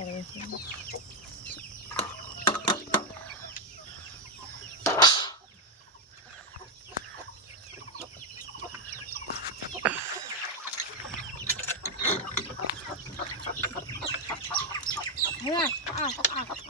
Ah, ah, ah.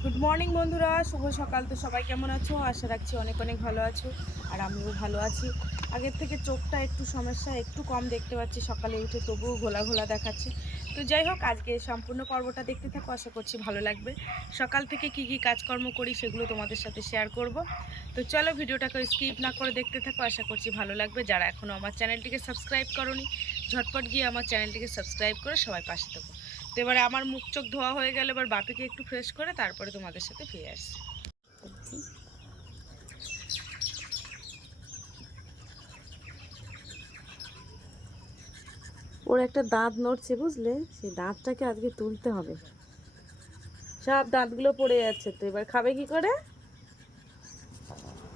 Morning বন্ধুরা। শুভ সকাল। তো সবাই কেমন আছো? আশা রাখছি অনেক অনেক ভালো আছো, আর আমিও ভালো আছি। আগের থেকে চোখটা একটু সমস্যা, একটু কম দেখতে পাচ্ছি। সকালে উঠে তবুও ঘোলা ঘোলা দেখাচ্ছে। তো যাই হোক, আজকে সম্পূর্ণ পর্বটা দেখতে থাকো। আশা করছি ভালো লাগবে। সকাল থেকে কি কি কাজকর্ম করি সেগুলো তোমাদের সাথে শেয়ার করব। তো চলো ভিডিওটাকে স্কিপ না করে দেখতে থাকো। আশা করছি ভালো লাগবে। যারা এখনও আমার চ্যানেলটিকে সাবস্ক্রাইব করনি, ঝটপট গিয়ে আমার চ্যানেলটিকে সাবস্ক্রাইব করে সবাই পাশে থাকো। তো এবারে আমার মুখ চোখ ধোয়া হয়ে গেলে এবার বাপিকে একটু ফ্রেশ করে তারপরে তোমাদের সাথে ফিরে আসছি। ওর একটা দাঁত নড়ছে বুঝলে? সেই দাঁতটাকে আজকে তুলতে হবে। সব দাঁতগুলো পড়ে যাচ্ছে তো এবার খাবে কি করে?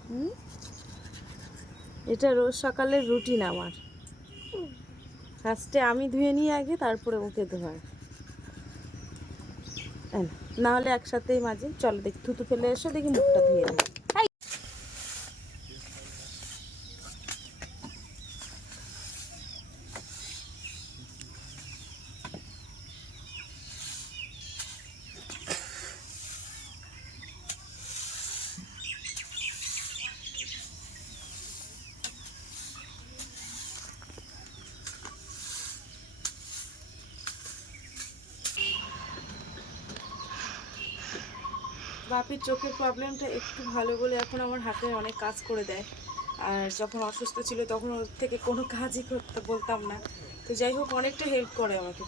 হুম? এটা রোজ সকালের রুটিন আমার। ফার্স্টে আমি ধুয়ে নিই আগে তারপরে ওকে নাও, না হলে একসাথেই মাঝে চলো দেখি থুতু ফেলে এসো দেখি মুখটা ধুয়ে নিই। বাপির চোখের প্রবলেমটা একটু ভালো বলে এখন আমার হাতে অনেক কাজ করে দেয়। আর যখন অসুস্থ ছিল তখন ওর থেকে কোনো কাজই করতে বলতাম না। তো যাই হোক, অনেকটা হেল্প করে আমাকে।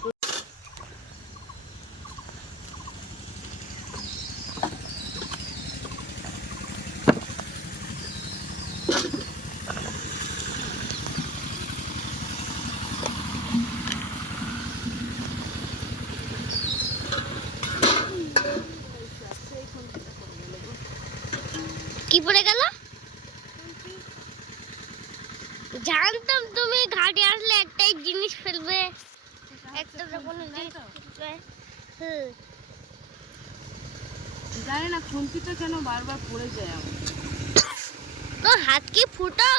পড়ে গেল? জানতাম তুমি ঘাটে আসলে একটাই জিনিস ফেলবে। একটা কোনো জিনিস হুম। জানি না খুন্তিটা কেন বারবার পড়ে যায় আমার। তো হাত কি ফুটো?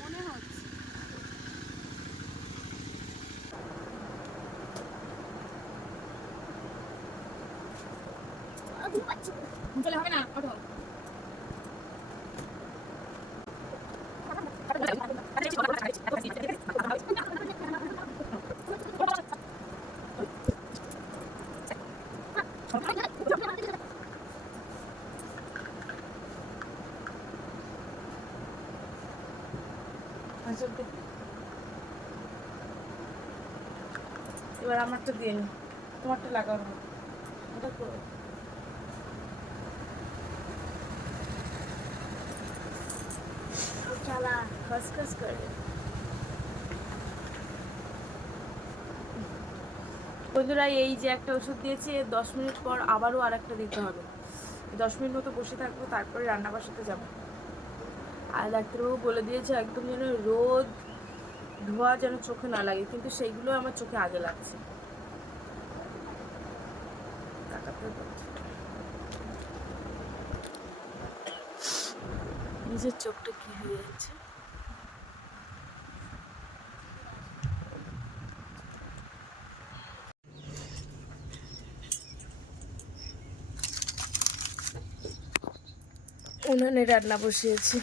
মনে হচ্ছে। চলে হবে না ওঠো। আমারটা দিয়ে নি। তোমারটা লাগাও না। এটা করো। চালা খসখস করে। বন্ধুরা এই যে একটা ওষুধ দিয়েছি দশ মিনিট পর আবারও আর একটা দিতে হবে। দশ মিনিট মতো বসে থাকব তারপরে রান্না বাসাতে যাব। আর ডাক্তারবাবু বলে দিয়েছে একদম যেন রোদ ধোয়া যেন চোখে না লাগে, কিন্তু সেইগুলো আমার চোখে আগে লাগছে। নিজের চোখটা কি হয়ে যাচ্ছে? উনানে রান্না বসিয়েছি।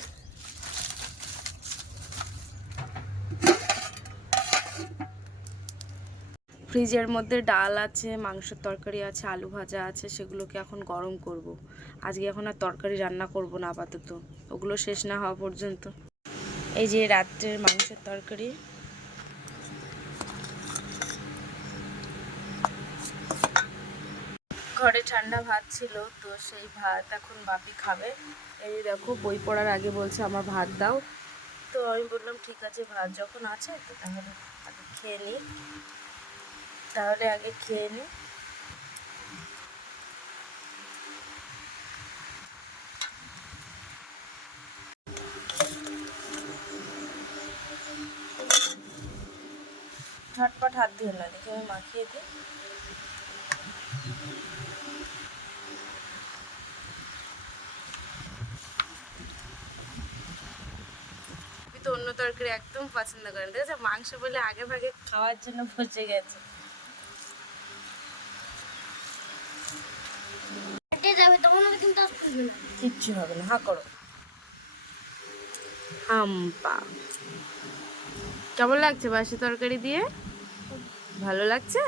ফ্রিজের মধ্যে ডাল আছে, মাংসের তরকারি আছে, আলু ভাজা আছে, সেগুলোকে এখন গরম করব। আজকে এখন আর তরকারি রান্না করব না আপাতত। ওগুলো শেষ না হওয়া পর্যন্ত। এই যে রাত্রের মাংসের তরকারি। ঘরে ঠান্ডা ভাত ছিল, তো সেই ভাত এখন বাপি খাবে। এই দেখো, বই পড়ার আগে বলছে আমার ভাত দাও। তো আমি বললাম, ঠিক আছে, ভাত যখন আছে, তো তাহলে খেয়ে নিই তাহলে আগে খেয়ে নিই ঝটপট হাত দিয়ে না দেখে আমি মাখিয়ে দিই। তো অন্য তরকারি একদম পছন্দ করেন ঠিক আছে? মাংস বলে আগে ভাগে খাওয়ার জন্য বসে গেছে হাতে যাবে তখন আর কিন্তু আর খুলবে না কিচ্ছু হবে না, হা করো। হাম্পা। কেমন লাগছে বাসি তরকারি দিয়ে? ভালো লাগছে?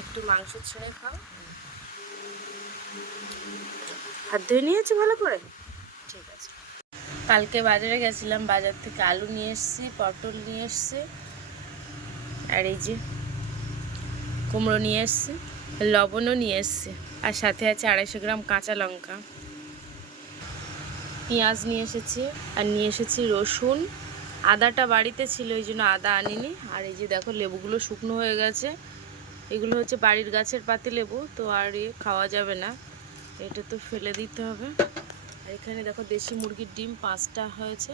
একটু মাংস ছেড়ে খাও। হাত ধুয়ে নিয়েছি ভালো করে? কালকে বাজারে গেছিলাম, বাজার থেকে আলু নিয়ে এসেছি, পটল নিয়ে এসেছি, আর এই যে কুমড়ো নিয়ে এসেছি, লবণও নিয়ে এসেছি, আর সাথে আছে আড়াইশো গ্রাম কাঁচা লঙ্কা। পেঁয়াজ নিয়ে এসেছি, আর নিয়ে এসেছি রসুন। আদাটা বাড়িতে ছিল ওই জন্য আদা আনিনি। আর এই যে দেখো, লেবুগুলো শুকনো হয়ে গেছে। এগুলো হচ্ছে বাড়ির গাছের পাতি লেবু, তো আর খাওয়া যাবে না। এটা তো ফেলে দিতে হবে। আর এখানে দেখো দেশি মুরগির ডিম, পাঁচটা হয়েছে।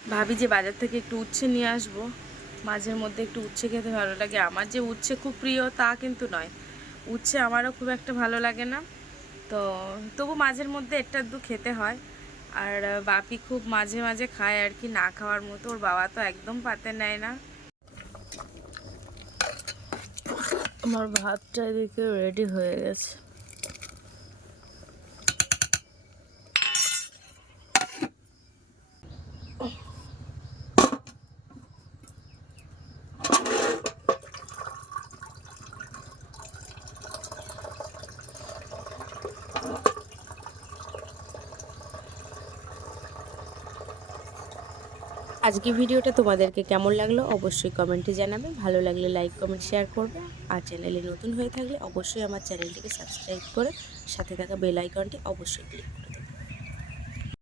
ভাবি যে বাজার থেকে একটু উচ্ছে নিয়ে আসব। মাঝের মধ্যে একটু উচ্ছে খেতে ভালো লাগে। আমার যে উচ্ছে খুব প্রিয়, তা কিন্তু নয়। উচ্ছে আমারও খুব একটা ভালো লাগে না। তো তবু মাঝের মধ্যে একটা দু খেতে হয়। আর বাপি খুব মাঝে মাঝে খায় আর কি, না খাওয়ার মতো। ওর বাবা তো একদম পাতে নেয় না। আমার ভাতটা এদিকে রেডি হয়ে গেছে। আজকে ভিডিওটা তোমাদেরকে কেমন লাগল অবশ্যই কমেন্টে জানাবে। ভালো লাগলে লাইক, কমেন্ট, শেয়ার করবে। আর চ্যানেলে নতুন হয়ে থাকলে অবশ্যই আমার চ্যানেলটিকে সাবস্ক্রাইব করে সাথে থাকা বেল আইকনটি অবশ্যই ক্লিক